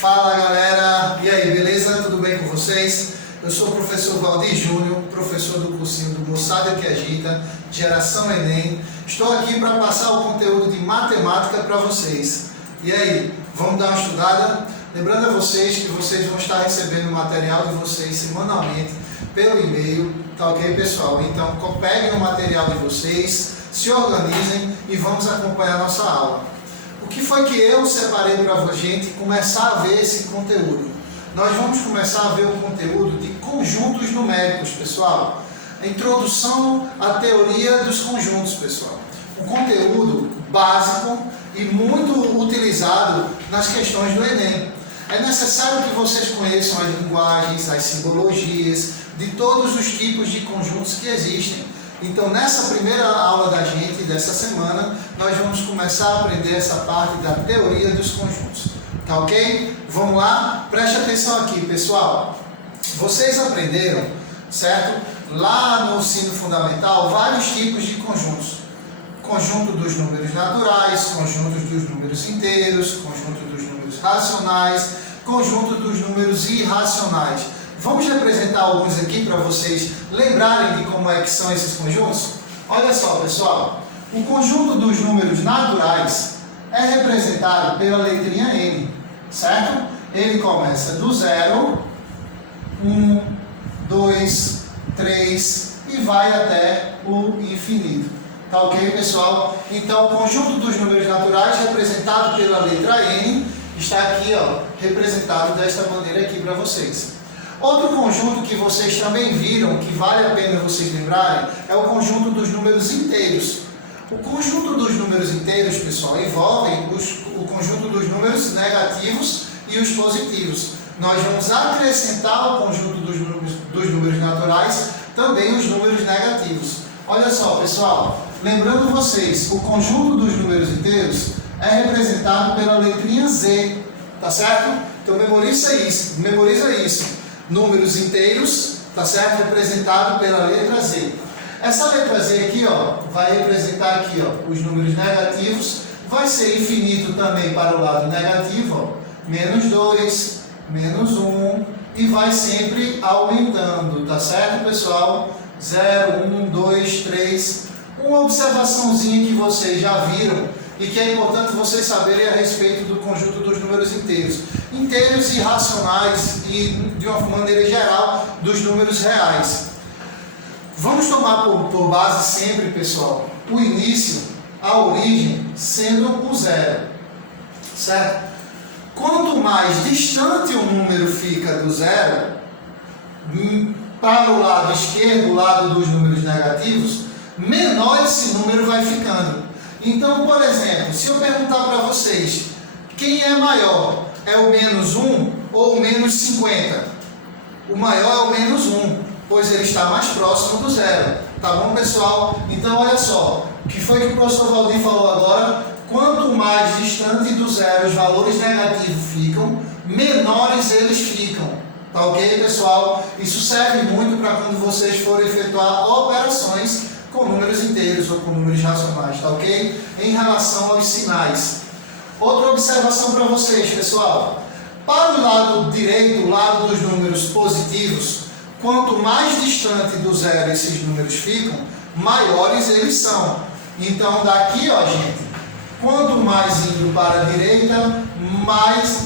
Fala galera, e aí, beleza? Tudo bem com vocês? Eu sou o professor Valdir Júnior, professor do cursinho do Moçada que Agita, Geração Enem. Estou aqui para passar o conteúdo de matemática para vocês. E aí, vamos dar uma estudada? Lembrando a vocês que vocês vão estar recebendo o material de vocês semanalmente pelo e-mail, tá ok, pessoal? Então, peguem o material de vocês, se organizem e vamos acompanhar a nossa aula. O que foi que eu separei para a gente começar a ver esse conteúdo? Nós vamos começar a ver o conteúdo de conjuntos numéricos, pessoal. A introdução à teoria dos conjuntos, pessoal. Um conteúdo básico e muito utilizado nas questões do Enem. É necessário que vocês conheçam as linguagens, as simbologias de todos os tipos de conjuntos que existem. Então, nessa primeira aula da gente, dessa semana, nós vamos começar a aprender essa parte da teoria dos conjuntos. Tá ok? Vamos lá? Preste atenção aqui, pessoal. Vocês aprenderam, certo? Lá no ensino fundamental, vários tipos de conjuntos. Conjunto dos números naturais, conjunto dos números inteiros, conjunto dos números racionais, conjunto dos números irracionais. Vamos representar alguns aqui para vocês lembrarem de como é que são esses conjuntos? Olha só, pessoal. O conjunto dos números naturais é representado pela letrinha N, certo? Ele começa do 0, 1, 2, 3 e vai até o infinito. Tá ok, pessoal? Então, o conjunto dos números naturais representado pela letra N está aqui, ó, representado desta maneira aqui para vocês. Outro conjunto que vocês também viram, que vale a pena vocês lembrarem, é o conjunto dos números inteiros. O conjunto dos números inteiros, pessoal, envolve o conjunto dos números negativos e os positivos. Nós vamos acrescentar ao conjunto dos números naturais também os números negativos. Olha só, pessoal, lembrando vocês, o conjunto dos números inteiros é representado pela letrinha Z, tá certo? Então memoriza isso. Números inteiros, tá certo? Representado pela letra Z. Essa letra Z aqui, ó, vai representar aqui, ó, os números negativos. Vai ser infinito também para o lado negativo, ó, menos 2, menos 1, e vai sempre aumentando, tá certo, pessoal? 0, 1, 2, 3. Uma observaçãozinha que vocês já viram e que é importante vocês saberem a respeito do conjunto dos números inteiros. Inteiros e racionais e, de uma maneira geral, dos números reais. Vamos tomar por base sempre, pessoal, o início, a origem, sendo o 0. Certo? Quanto mais distante o número fica do 0, para o lado esquerdo, o lado dos números negativos, menor esse número vai ficando. Então, por exemplo, se eu perguntar para vocês, quem é maior? É o menos 1 ou o menos 50? O maior é o menos 1, pois ele está mais próximo do 0. Tá bom, pessoal? Então, olha só, o que foi que o professor Valdir falou agora? Quanto mais distante do 0 os valores negativos ficam, menores eles ficam. Tá ok, pessoal? Isso serve muito para quando vocês forem efetuar operações com números inteiros ou com números racionais, tá ok? Em relação aos sinais. Outra observação para vocês, pessoal. Para o lado direito, o lado dos números positivos, quanto mais distante do 0 esses números ficam, maiores eles são. Então, daqui, ó, gente, quanto mais indo para a direita,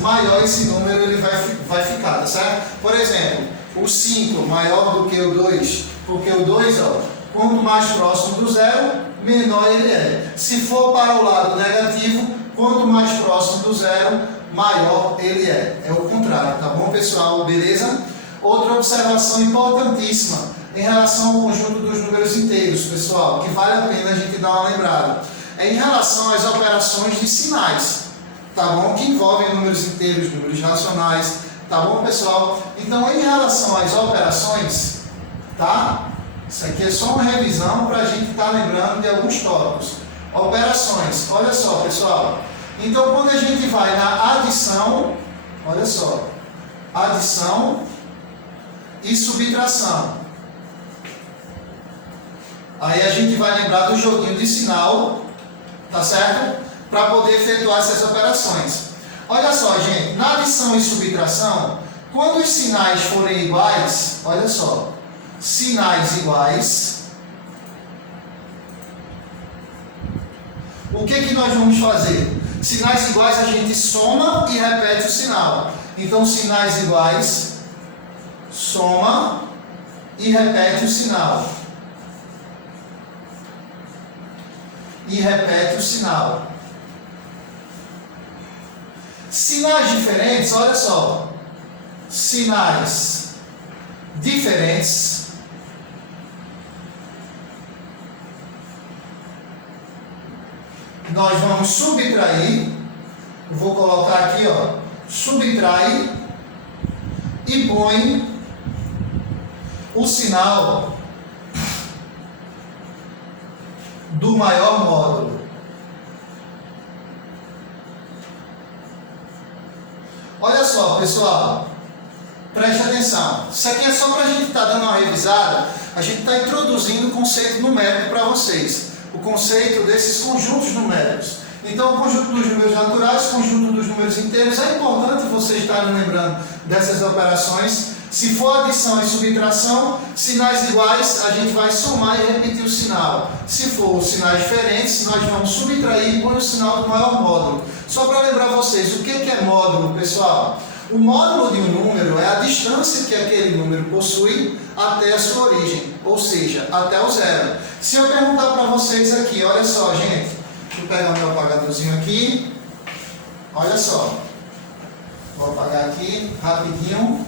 maior esse número ele vai ficar, tá certo? Por exemplo, o 5 maior do que o 2, porque o 2, ó, quanto mais próximo do 0, menor ele é. Se for para o lado negativo, quanto mais próximo do 0, maior ele é. É o contrário, tá bom, pessoal? Beleza? Outra observação importantíssima em relação ao conjunto dos números inteiros, pessoal, que vale a pena a gente dar uma lembrada, é em relação às operações de sinais, tá bom? Que envolvem números inteiros, números racionais, tá bom, pessoal? Então, em relação às operações, tá? Isso aqui é só uma revisão para a gente estar lembrando de alguns tópicos. Operações, olha só, pessoal. Então, quando a gente vai na adição, olha só, adição e subtração. Aí a gente vai lembrar do joguinho de sinal, tá certo? Para poder efetuar essas operações. Olha só, gente, na adição e subtração, quando os sinais forem iguais, olha só, sinais iguais, o que nós vamos fazer? Sinais iguais a gente soma e repete o sinal. Então, sinais iguais, soma e repete o sinal. E repete o sinal. Sinais diferentes, olha só. Sinais diferentes. Nós vamos subtrair. Vou colocar aqui, ó. Subtrai e põe o sinal do maior módulo. Olha só, pessoal, preste atenção. Isso aqui é só para a gente estar dando uma revisada. A gente está introduzindo o conceito numérico para vocês. O conceito desses conjuntos numéricos. Então, o conjunto dos números naturais, o conjunto dos números inteiros. É importante vocês estarem lembrando dessas operações. Se for adição e subtração, sinais iguais, a gente vai somar e repetir o sinal. Se for sinais diferentes, nós vamos subtrair e pôr o sinal do maior módulo. Só para lembrar vocês, o que é módulo, pessoal? O módulo de um número é a distância que aquele número possui até a sua origem, ou seja, até o zero. Se eu perguntar para vocês aqui, olha só, gente, deixa eu pegar meu apagadorzinho aqui, olha só, vou apagar aqui rapidinho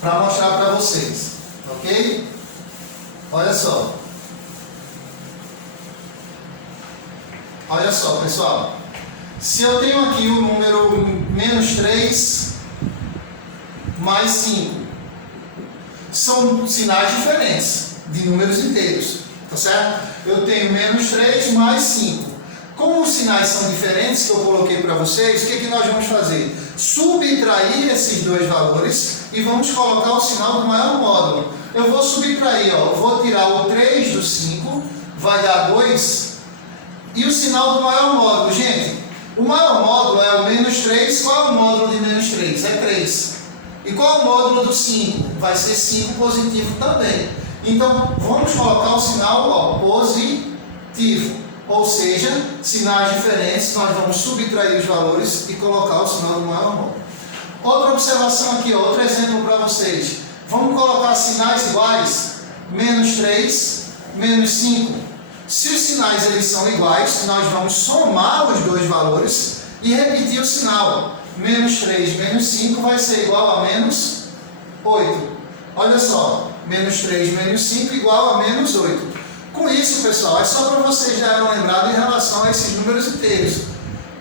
para mostrar para vocês, ok? Olha só. Olha só, pessoal. Se eu tenho aqui o número menos 3 mais 5, são sinais diferentes de números inteiros, tá certo? Eu tenho menos 3 mais 5. Como os sinais são diferentes que eu coloquei para vocês, o que nós vamos fazer? Subtrair esses dois valores e vamos colocar o sinal do maior módulo. Eu vou subtrair, ó, eu vou tirar o 3 do 5, vai dar 2, e o sinal do maior módulo, gente, o maior módulo é o menos 3, qual é o módulo de menos 3? É 3. E qual é o módulo do 5? Vai ser 5 positivo também. Então, vamos colocar o sinal, ó, positivo. Ou seja, sinais diferentes, nós vamos subtrair os valores e colocar o sinal do maior módulo. Outra observação aqui, outro exemplo para vocês. Vamos colocar sinais iguais, menos 3, menos 5. Se os sinais eles são iguais, nós vamos somar os dois valores e repetir o sinal. Menos 3, menos 5 vai ser igual a menos 8. Olha só, menos 3, menos 5 igual a menos 8. Com isso, pessoal, é só para vocês darem uma lembrada em relação a esses números inteiros.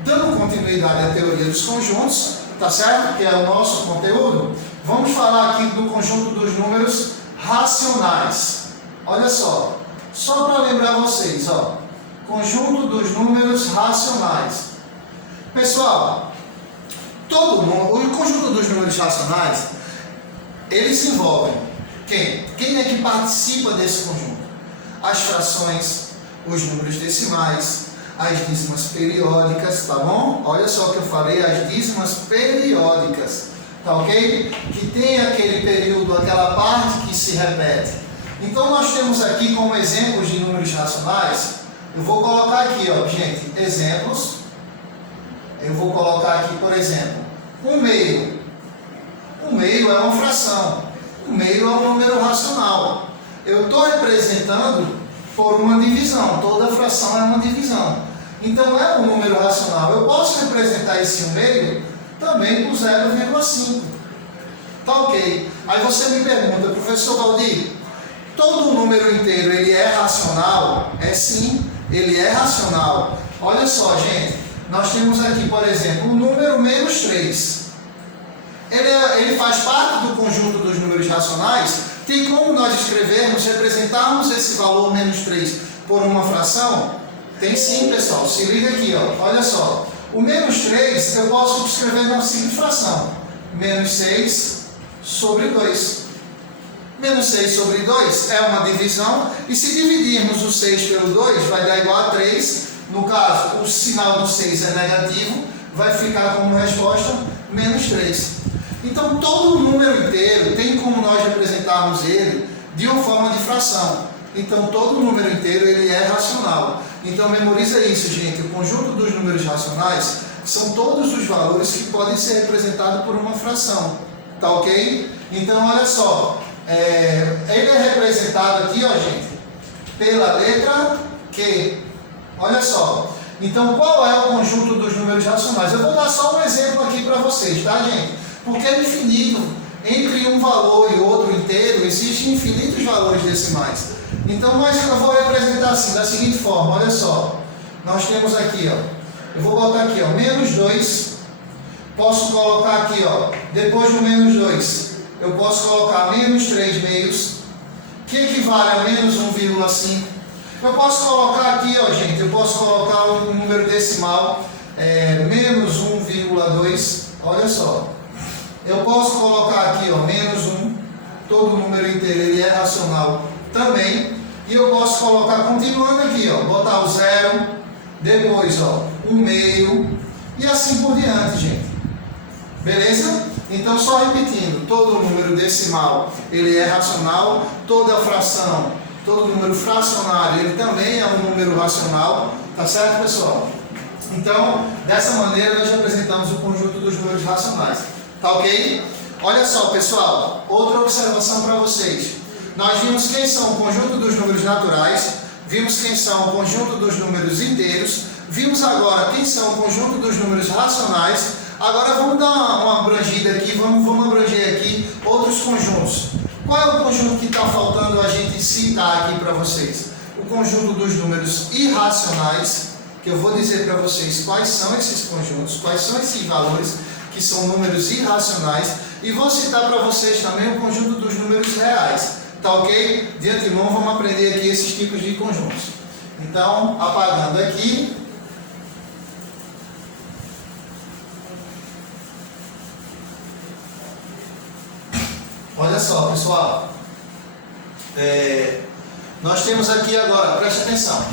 Dando continuidade à teoria dos conjuntos, tá certo? Que é o nosso conteúdo. Vamos falar aqui do conjunto dos números racionais. Olha só, só para lembrar vocês, ó, conjunto dos números racionais. Pessoal, o conjunto dos números racionais, eles envolvem quem? Quem é que participa desse conjunto? As frações, os números decimais, as dízimas periódicas, tá bom? Olha só o que eu falei, as dízimas periódicas, tá ok? Que tem aquele período, aquela parte que se repete. Então nós temos aqui como exemplos de números racionais, eu vou colocar aqui, ó, gente, exemplos. Eu vou colocar aqui, por exemplo, 1/2. 1/2 é uma fração. 1/2 é um número racional. Eu estou representando por uma divisão. Toda fração é uma divisão. Então é um número racional. Eu posso representar esse 1/2 também por 0,5. Tá ok. Aí você me pergunta, professor Valdir, todo número inteiro ele é racional? É sim, ele é racional. Olha só, gente. Nós temos aqui, por exemplo, o número menos 3. Ele faz parte do conjunto dos números racionais. Tem como nós escrevermos, representarmos esse valor menos 3 por uma fração? Tem sim, pessoal. Se liga aqui, ó. Olha só. O menos 3 eu posso escrever na seguinte fração. Menos 6 sobre 2. Menos 6 sobre 2 é uma divisão. E se dividirmos o 6 pelo 2, vai dar igual a 3. No caso, o sinal do 6 é negativo, vai ficar como resposta menos 3. Então, todo número inteiro tem como nós representarmos ele de uma forma de fração. Então, todo número inteiro ele é racional. Então, memoriza isso, gente. O conjunto dos números racionais são todos os valores que podem ser representados por uma fração. Tá ok? Então, olha só. Ele é representado aqui, ó, gente, pela letra Q. Olha só. Então, qual é o conjunto dos números racionais? Eu vou dar só um exemplo aqui para vocês, tá, gente? Porque é infinito. Entre um valor e outro inteiro, existem infinitos valores decimais. Então, eu vou representar assim, da seguinte forma, olha só. Nós temos aqui, ó. Eu vou botar aqui, ó, menos 2. Posso colocar aqui, ó, depois do menos 2, eu posso colocar menos 3 meios, que equivale a menos 1,5. Eu posso colocar aqui, ó, gente, eu posso colocar um número decimal, menos 1,2, olha só. Eu posso colocar aqui, ó, menos 1, todo número inteiro ele é racional também. E eu posso colocar, continuando aqui, ó, botar o 0, depois, ó, 1 meio, e assim por diante, gente. Beleza? Então, só repetindo, todo número decimal, ele é racional, toda fração, todo número fracionário, ele também é um número racional, tá certo, pessoal? Então, dessa maneira, nós representamos o conjunto dos números racionais. Tá ok? Olha só, pessoal, outra observação para vocês. Nós vimos quem são o conjunto dos números naturais, vimos quem são o conjunto dos números inteiros, vimos agora quem são o conjunto dos números racionais. Agora vamos dar uma abrangida aqui, vamos abranger aqui outros conjuntos. Qual é o conjunto que está faltando a gente citar aqui para vocês? O conjunto dos números irracionais, que eu vou dizer para vocês quais são esses conjuntos, quais são esses valores que são números irracionais, e vou citar para vocês também o conjunto dos números reais, tá ok? De antemão vamos aprender aqui esses tipos de conjuntos. Então, apagando aqui. Olha só, pessoal. Nós temos aqui agora, preste atenção.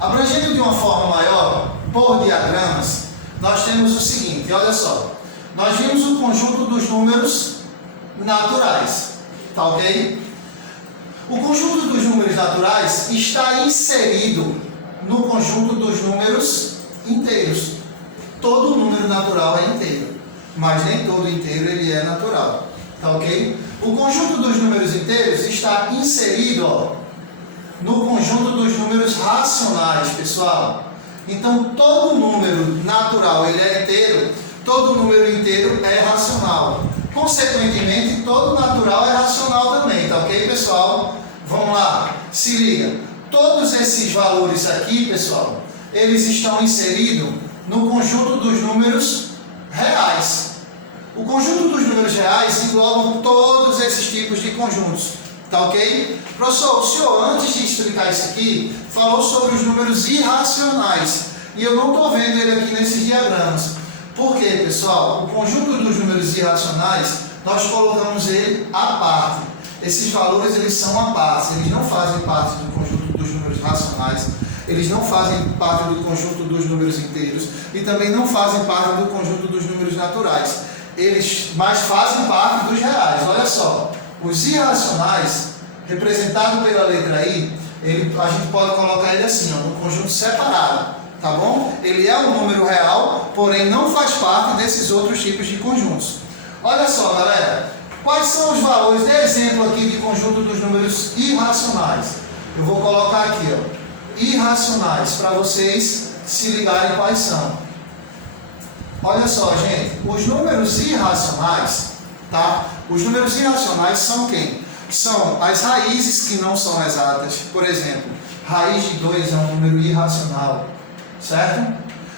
Abrangendo de uma forma maior, por diagramas, nós temos o seguinte, olha só. Nós vimos o conjunto dos números naturais, tá ok? O conjunto dos números naturais está inserido no conjunto dos números inteiros. Todo número natural é inteiro, mas nem todo inteiro ele é natural, tá ok? O conjunto dos números inteiros está inserido, ó, no conjunto dos números racionais, pessoal. Então, todo número natural ele é inteiro, todo número inteiro é racional. Consequentemente, todo natural é racional também, tá ok, pessoal? Vamos lá, se liga. Todos esses valores aqui, pessoal, eles estão inseridos no conjunto dos números reais. O conjunto dos números reais engloba todos esses tipos de conjuntos, tá ok? Professor, o senhor, antes de explicar isso aqui, falou sobre os números irracionais. E eu não estou vendo ele aqui nesses diagramas. Por quê, pessoal? O conjunto dos números irracionais, nós colocamos ele à parte. Esses valores, eles são à parte. Eles não fazem parte do conjunto dos números racionais. Eles não fazem parte do conjunto dos números inteiros. E também não fazem parte do conjunto dos números naturais. Mas fazem parte dos reais. Olha só. Os irracionais, representados pela letra I, a gente pode colocar ele assim, ó, no conjunto separado. Tá bom? Ele é um número real, porém não faz parte desses outros tipos de conjuntos. Olha só, galera. Quais são os valores, de exemplo aqui, de conjunto dos números irracionais? Eu vou colocar aqui, ó, irracionais, para vocês se ligarem quais são. Olha só, gente. Os números irracionais, tá? Os números irracionais são quem? São as raízes que não são exatas. Por exemplo, raiz de 2 é um número irracional. Certo?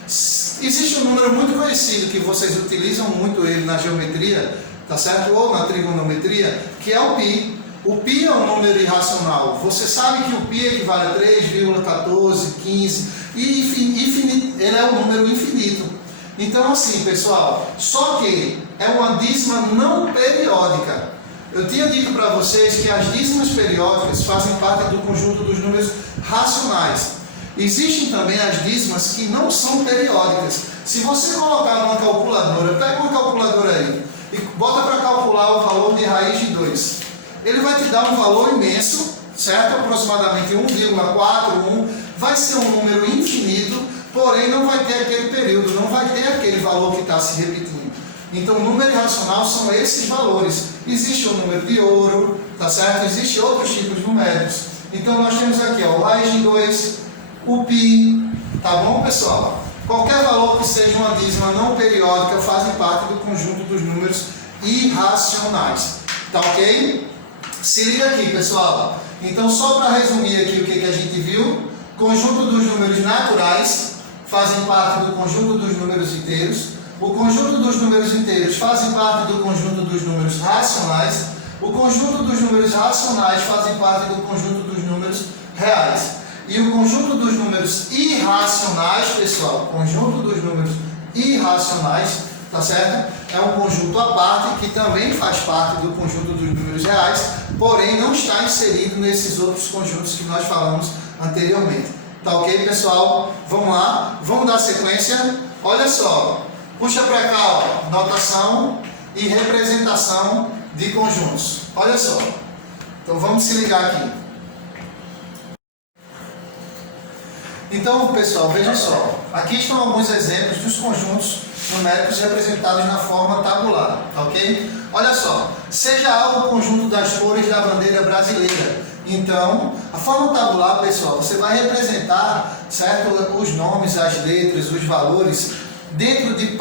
Existe um número muito conhecido que vocês utilizam muito ele na geometria, tá certo? Ou na trigonometria, que é o π. O π é um número irracional. Você sabe que o π equivale a 3,1415 e ele é um número infinito. Então, assim, pessoal, só que é uma dízima não periódica. Eu tinha dito para vocês que as dízimas periódicas fazem parte do conjunto dos números racionais. Existem também as dízimas que não são periódicas. Se você colocar numa calculadora, pega uma calculadora aí e bota para calcular o valor de raiz de 2. Ele vai te dar um valor imenso, certo? Aproximadamente 1,41. Vai ser um número infinito, porém não vai ter aquele período, não vai ter aquele valor que está se repetindo. Então, o número irracional são esses valores. Existe o número de ouro, tá certo? Existem outros tipos numéricos. Então, nós temos aqui ó, o raiz de 2, o π, tá bom, pessoal? Qualquer valor que seja uma dízima não periódica fazem parte do conjunto dos números irracionais, tá ok? Se liga aqui, pessoal. Então, só para resumir aqui o que a gente viu, conjunto dos números naturais fazem parte do conjunto dos números inteiros. O conjunto dos números inteiros fazem parte do conjunto dos números racionais. O conjunto dos números racionais fazem parte do conjunto dos números reais. E o conjunto dos números irracionais, pessoal, conjunto dos números irracionais, tá certo? É um conjunto à parte que também faz parte do conjunto dos números reais, porém não está inserido nesses outros conjuntos que nós falamos anteriormente. Tá ok, pessoal? Vamos lá, vamos dar sequência. Olha só, puxa para cá, ó, notação e representação de conjuntos. Olha só, então vamos se ligar aqui. Então, pessoal, veja só. Aqui estão alguns exemplos dos conjuntos numéricos representados na forma tabular, tá ok? Olha só, seja A o conjunto das cores da bandeira brasileira. Então, a forma tabular, pessoal, você vai representar, certo, os nomes, as letras, os valores dentro de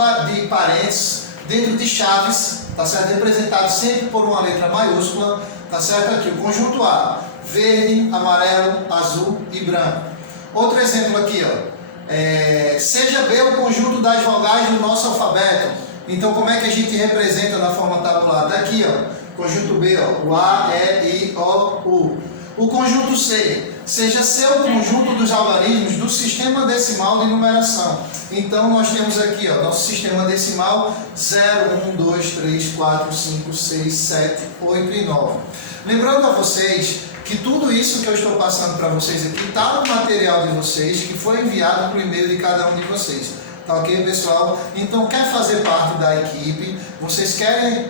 parênteses, dentro de chaves, tá certo? Representado sempre por uma letra maiúscula, tá certo? Aqui o conjunto A, verde, amarelo, azul e branco. Outro exemplo aqui, ó, seja B o conjunto das vogais do nosso alfabeto. Então, como é que a gente representa na forma tabular? Daqui, ó, conjunto B, ó, o A, E, I, O, U. O conjunto C, seja C o conjunto dos algarismos do sistema decimal de numeração. Então, nós temos aqui, ó, nosso sistema decimal 0, 1, 2, 3, 4, 5, 6, 7, 8 e 9. Lembrando a vocês que tudo isso que eu estou passando para vocês aqui está no material de vocês, que foi enviado por e-mail de cada um de vocês. Tá ok, pessoal? Então, quer fazer parte da equipe, vocês querem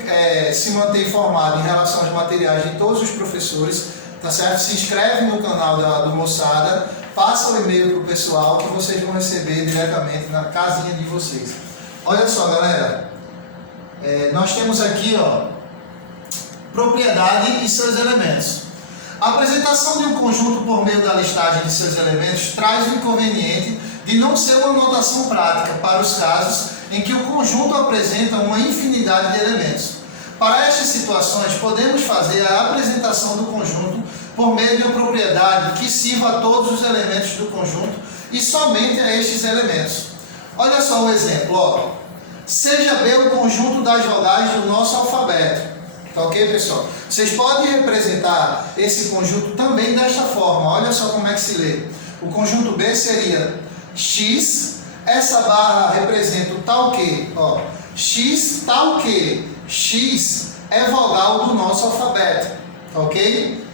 se manter informado em relação aos materiais de todos os professores, tá certo? Se inscreve no canal do Moçada, passa o e-mail para o pessoal que vocês vão receber diretamente na casinha de vocês. Olha só, galera, nós temos aqui, ó, propriedade e seus elementos. A apresentação de um conjunto por meio da listagem de seus elementos traz o inconveniente de não ser uma notação prática para os casos em que o conjunto apresenta uma infinidade de elementos. Para estas situações, podemos fazer a apresentação do conjunto por meio de uma propriedade que sirva a todos os elementos do conjunto e somente a estes elementos. Olha só o exemplo, ó. Seja B o conjunto das vogais do nosso alfabeto. Tá ok, pessoal? Vocês podem representar esse conjunto também desta forma. Olha só como é que se lê. O conjunto B seria X, essa barra representa o tal que, ó, X tal que. X é vogal do nosso alfabeto, tá ok?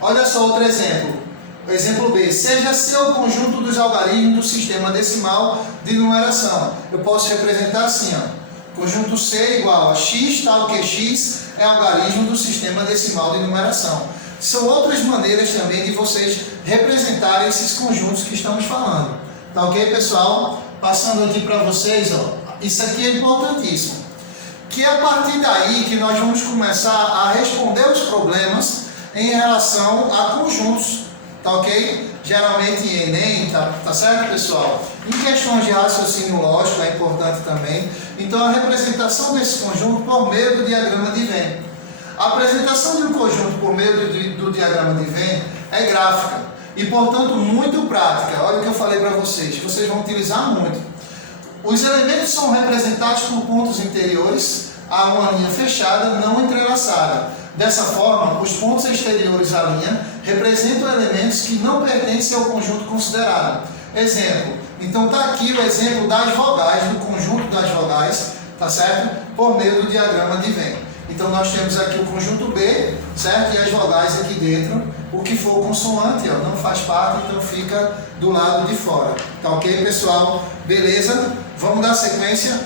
Olha só outro exemplo. O exemplo B, seja C o conjunto dos algarismos do sistema decimal de numeração. Eu posso representar assim, ó. Conjunto C igual a X tal que X é algarismo do sistema decimal de numeração. São outras maneiras também de vocês representarem esses conjuntos que estamos falando. Tá ok, pessoal? Passando aqui para vocês, ó, isso aqui é importantíssimo. Que é a partir daí que nós vamos começar a responder os problemas em relação a conjuntos. Tá ok? Geralmente em Enem, tá certo, pessoal? Em questões de raciocínio lógico é importante também. Então, a representação desse conjunto por meio do diagrama de Venn. A apresentação de um conjunto por meio do diagrama de Venn é gráfica e, portanto, muito prática. Olha o que eu falei para vocês, vocês vão utilizar muito. Os elementos são representados por pontos interiores a uma linha fechada, não entrelaçada. Dessa forma, os pontos exteriores à linha representam elementos que não pertencem ao conjunto considerado. Exemplo, então está aqui o exemplo das vogais, do conjunto das vogais, tá certo? Por meio do diagrama de Venn. Então nós temos aqui o conjunto B, certo? E as vogais aqui dentro, o que for consoante, ó, não faz parte, então fica do lado de fora. Tá ok, pessoal? Beleza? Vamos dar sequência?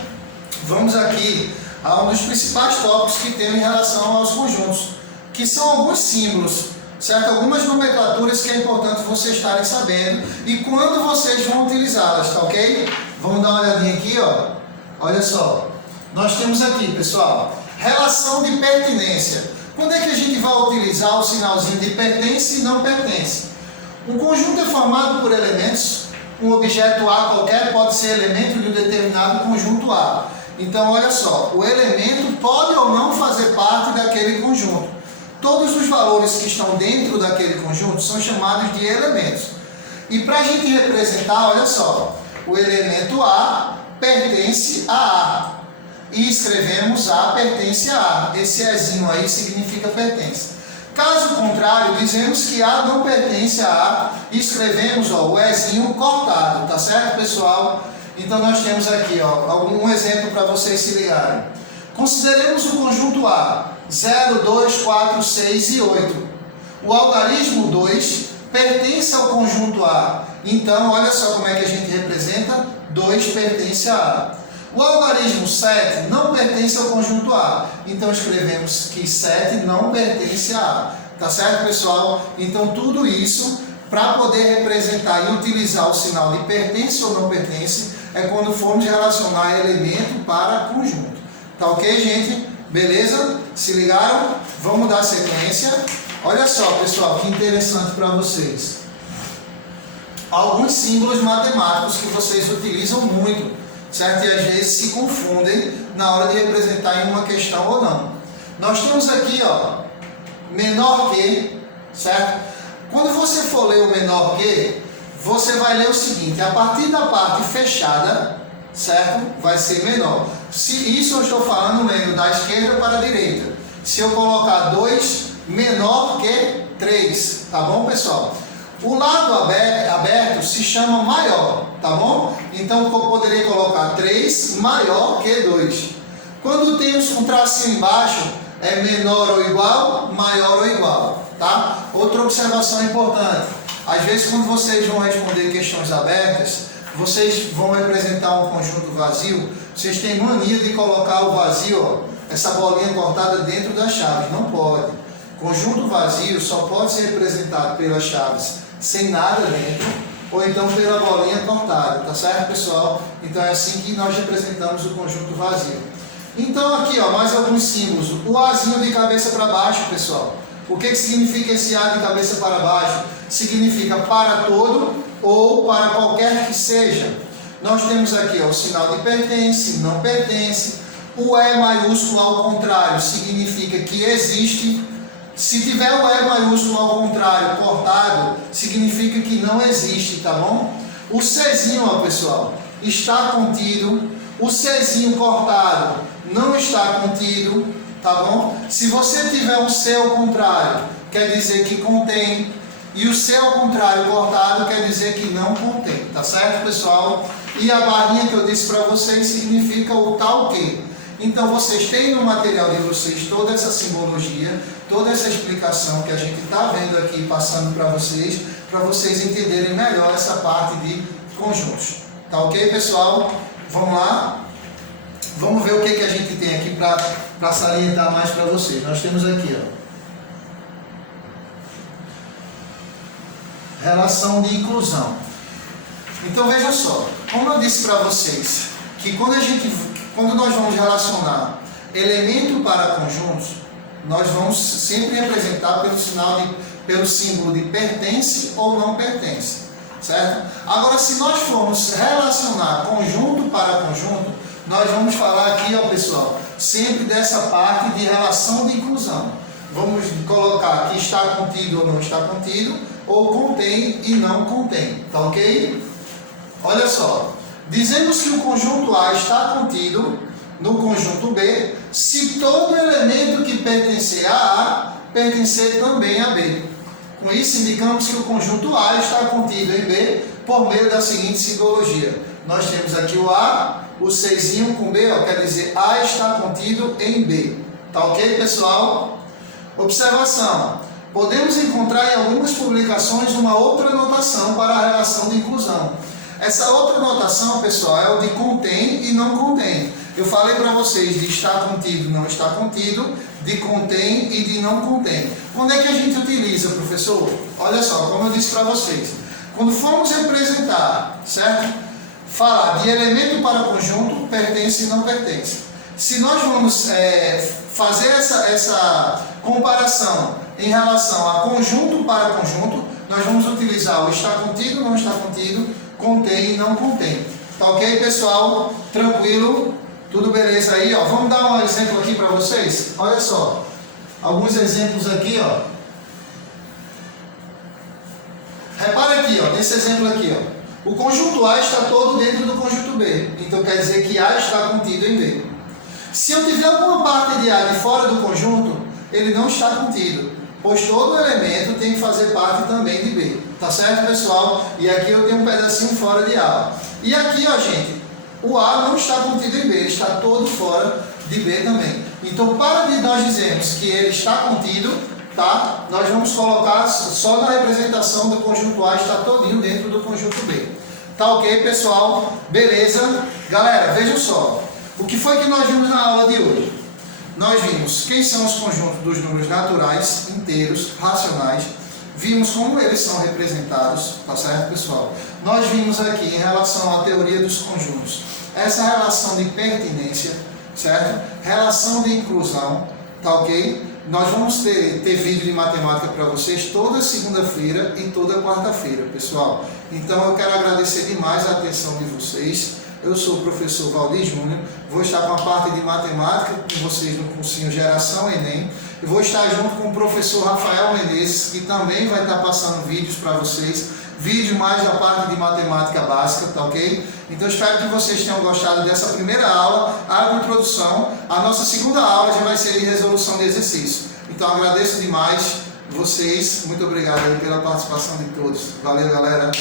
Vamos aqui a um dos principais tópicos que tem em relação aos conjuntos, que são alguns símbolos, certo? Algumas nomenclaturas que é importante vocês estarem sabendo e quando vocês vão utilizá-las, tá ok? Vamos dar uma olhadinha aqui, ó. Olha só. Nós temos aqui, pessoal, relação de pertinência. Quando é que a gente vai utilizar o sinalzinho de pertence e não pertence? Um conjunto é formado por elementos. Um objeto A qualquer pode ser elemento de um determinado conjunto A. Então, olha só, o elemento pode ou não fazer parte daquele conjunto. Todos os valores que estão dentro daquele conjunto são chamados de elementos. E para a gente representar, olha só, o elemento A pertence a A. E escrevemos A pertence a A. Esse Ezinho aí significa pertence. Caso contrário, dizemos que A não pertence a A e escrevemos o Ezinho cortado, tá certo, pessoal? Então nós temos aqui um exemplo para vocês se ligarem. Consideremos o conjunto A, 0, 2, 4, 6 e 8. O algarismo 2 pertence ao conjunto A. Então, olha só como é que a gente representa, 2 pertence a A. O algarismo 7 não pertence ao conjunto A. Então, escrevemos que 7 não pertence a A. Tá certo, pessoal? Então, tudo isso, para poder representar e utilizar o sinal de pertence ou não pertence, é quando formos relacionar elemento para conjunto. Tá ok, gente? Beleza? Se ligaram? Vamos dar sequência. Olha só, pessoal, que interessante para vocês. Alguns símbolos matemáticos que vocês utilizam muito, certo? E às vezes se confundem na hora de representar em uma questão ou não. Nós temos aqui, ó, menor que, certo? Quando você for ler o menor que, você vai ler o seguinte, a partir da parte fechada, certo? Vai ser menor. Se isso eu estou falando lendo da esquerda para a direita. Se eu colocar 2, menor que 3, tá bom, pessoal? O lado aberto se chama maior, tá bom? Então eu poderia colocar 3 maior que 2. Quando temos um tracinho embaixo, é menor ou igual, maior ou igual, tá? Outra observação importante. Às vezes quando vocês vão responder questões abertas, vocês vão representar um conjunto vazio, vocês têm mania de colocar o vazio, ó, essa bolinha cortada dentro das chaves. Não pode. Conjunto vazio só pode ser representado pelas chaves sem nada dentro, ou então pela bolinha cortada, tá certo, pessoal? Então é assim que nós representamos o conjunto vazio. Então aqui, ó, mais alguns símbolos. O Azinho de cabeça para baixo, pessoal. O que significa esse A de cabeça para baixo? Significa para todo ou para qualquer que seja. Nós temos aqui, ó, o sinal de pertence, não pertence. O E maiúsculo ao contrário significa que existe. Se tiver o E maiúsculo ao contrário cortado, significa que não existe, tá bom? O Czinho, ó, pessoal, está contido. O Czinho cortado não está contido, tá bom? Se você tiver um C ao contrário, quer dizer que contém. E o C ao contrário cortado quer dizer que não contém, tá certo, pessoal? E a barrinha que eu disse para vocês significa o tal que. Então vocês têm no material de vocês toda essa simbologia, toda essa explicação que a gente está vendo aqui, passando para vocês entenderem melhor essa parte de conjuntos. Tá ok, pessoal? Vamos lá? Vamos ver o que a gente tem aqui para salientar mais para vocês. Nós temos aqui, ó, relação de inclusão. Então veja só, como eu disse para vocês, que quando nós vamos relacionar elemento para conjuntos, nós vamos sempre representar pelo símbolo de pertence ou não pertence, certo? Agora, se nós formos relacionar conjunto para conjunto, nós vamos falar aqui, ó, pessoal, sempre dessa parte de relação de inclusão. Vamos colocar que está contido ou não está contido, ou contém e não contém, tá ok? Olha só, dizemos que o conjunto A está contido no conjunto B, se todo elemento que pertencer a A, pertencer também a B. Com isso, indicamos que o conjunto A está contido em B por meio da seguinte simbologia. Nós temos aqui o A, o Czinho com B, ó, quer dizer, A está contido em B. Tá ok, pessoal? Observação. Podemos encontrar em algumas publicações uma outra notação para a relação de inclusão. Essa outra notação, pessoal, é o de contém e não contém. Eu falei para vocês de estar contido, não está contido, de contém e de não contém. Quando é que a gente utiliza, professor? Olha só, como eu disse para vocês, quando formos representar, certo? Falar de elemento para conjunto, pertence e não pertence. Se nós vamos fazer essa comparação em relação a conjunto para conjunto, nós vamos utilizar o está contido, não está contido, contém e não contém. Tá ok, pessoal? Tranquilo? Tudo beleza aí? Ó, vamos dar um exemplo aqui para vocês? Olha só, alguns exemplos aqui, ó. Repara aqui, ó, nesse exemplo aqui, ó. O conjunto A está todo dentro do conjunto B. Então quer dizer que A está contido em B. Se eu tiver alguma parte de A de fora do conjunto, ele não está contido, pois todo elemento tem que fazer parte também de B. Tá certo, pessoal? E aqui eu tenho um pedacinho fora de A. E aqui, ó, gente, o A não está contido em B, ele está todo fora de B também. Então, para de nós dizermos que ele está contido, tá? Nós vamos colocar só na representação do conjunto A está todinho dentro do conjunto B. Tá ok, pessoal? Beleza? Galera, vejam só. O que foi que nós vimos na aula de hoje? Nós vimos quem são os conjuntos dos números naturais, inteiros, racionais. Vimos como eles são representados, tá certo, pessoal? Nós vimos aqui, em relação à teoria dos conjuntos, essa relação de pertinência, certo? Relação de inclusão, tá ok? Nós vamos ter vídeo de matemática para vocês toda segunda-feira e toda quarta-feira, pessoal. Então eu quero agradecer demais a atenção de vocês. Eu sou o professor Valdir Júnior, vou estar com a parte de matemática com vocês no cursinho Geração Enem. Eu vou estar junto com o professor Rafael Menezes, que também vai estar passando vídeos para vocês, vídeo mais da parte de matemática básica, tá ok? Então espero que vocês tenham gostado dessa primeira aula, a introdução. A nossa segunda aula já vai ser de resolução de exercício. Então agradeço demais vocês, muito obrigado pela participação de todos. Valeu, galera!